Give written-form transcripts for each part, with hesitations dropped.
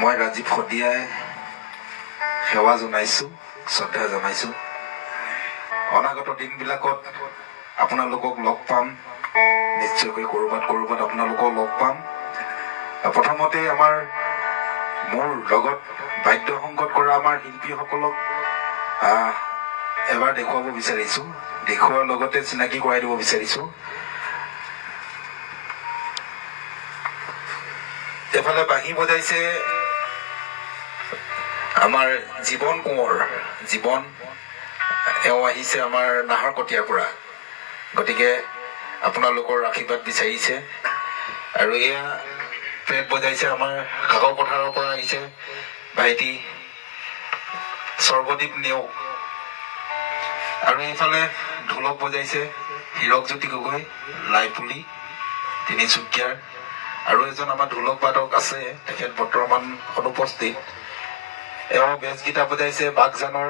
মই ৰাজীৱ শদিয়াই সেৱা জনাইছোঁ, শ্ৰদ্ধা জনাইছোঁ। অনাগত দিনবিলাকত আপোনালোকক লগ পাম, নিশ্চয়কৈ ক'ৰবাত আপোনালোকক লগ পাম। প্ৰথমতে মোৰ লগত বাদ্য সংগত কৰা আমাৰ শিল্পীসকলক এবাৰ দেখুৱাব বিচাৰিছোঁ, দেখুওৱাৰ লগতে চিনাকি কৰাই দিব বিচাৰিছোঁ। এফালে বাঁহী বজাইছে আমাৰ জীৱন কোঁৱৰ। জীৱন এওঁ আহিছে আমাৰ নাহৰকটীয়াৰ পৰা, গতিকে আপোনালোকৰ আশীৰ্বাদ বিচাৰিছে। আৰু এয়া পেট বজাইছে আমাৰ কাকো পথাৰৰ পৰা আহিছে ভাইটি সৰ্বদীপ নেওগ। আৰু এইফালে ঢোলক বজাইছে হীৰকজ্যোতি গগৈ, লাইপুলি তিনিচুকীয়াৰ। আৰু এজন আমাৰ ঢোলক বাদক আছে, তেখেত বৰ্তমান অনুপস্থিত। এওঁ বেজগীতা বজাইছে বাগজানৰ।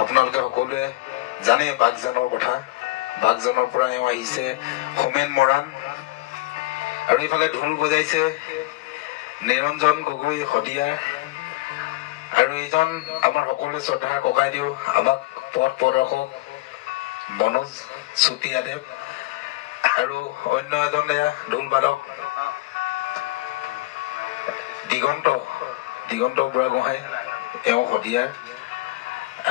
আপোনালোকে সকলোৱে জানে বাগজানৰ কথা। বাগজানৰ পৰা এওঁ আহিছে হোমেন মৰাণ। আৰু এইফালে ঢোল বজাইছে নিৰঞ্জন গগৈ শদিয়াৰ। আৰু এইজন আমাৰ সকলোৱে শ্ৰদ্ধাৰ ককাইদেউ, আমাক পথ প্ৰদৰ্শক মনোজ চুতীয়াদেৱ। আৰু অন্য এজন এয়া ঢোল বাদক দিগন্ত বুঢ়াগোহাঁই, এওঁ শদিয়াৰ।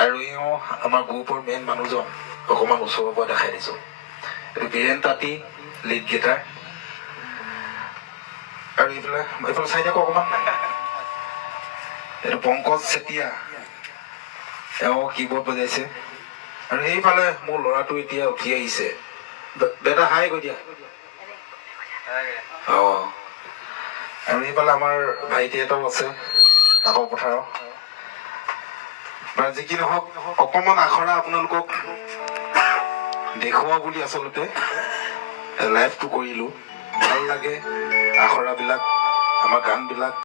আৰু এওঁ আমাৰ গ্ৰুপৰ মেইন মানুহজন, অকণমান ওচৰৰ পৰা দেখাই দিছোঁ। এইটো বীৰেণ তাঁতী, লিড গীটাৰ। আৰু এইফালে চাই থাকক অকণমান, এইটো পংকজ চেতিয়া, এওঁ কীবৰ্ড বজাইছে। আৰু সেইফালে মোৰ ল'ৰাটো এতিয়া উঠি আহিছে, বেটা হাই কৈ দিয়া। আৰু এইফালে আমাৰ ভাইটি এটাও আছে কাকো পথাৰৰ। বা যি কি নহওক, অকণমান আখৰা আপোনালোকক দেখুওৱা বুলি আচলতে লাইভটো কৰিলোঁ। ভাল লাগে আখৰাবিলাক, আমাৰ গানবিলাক।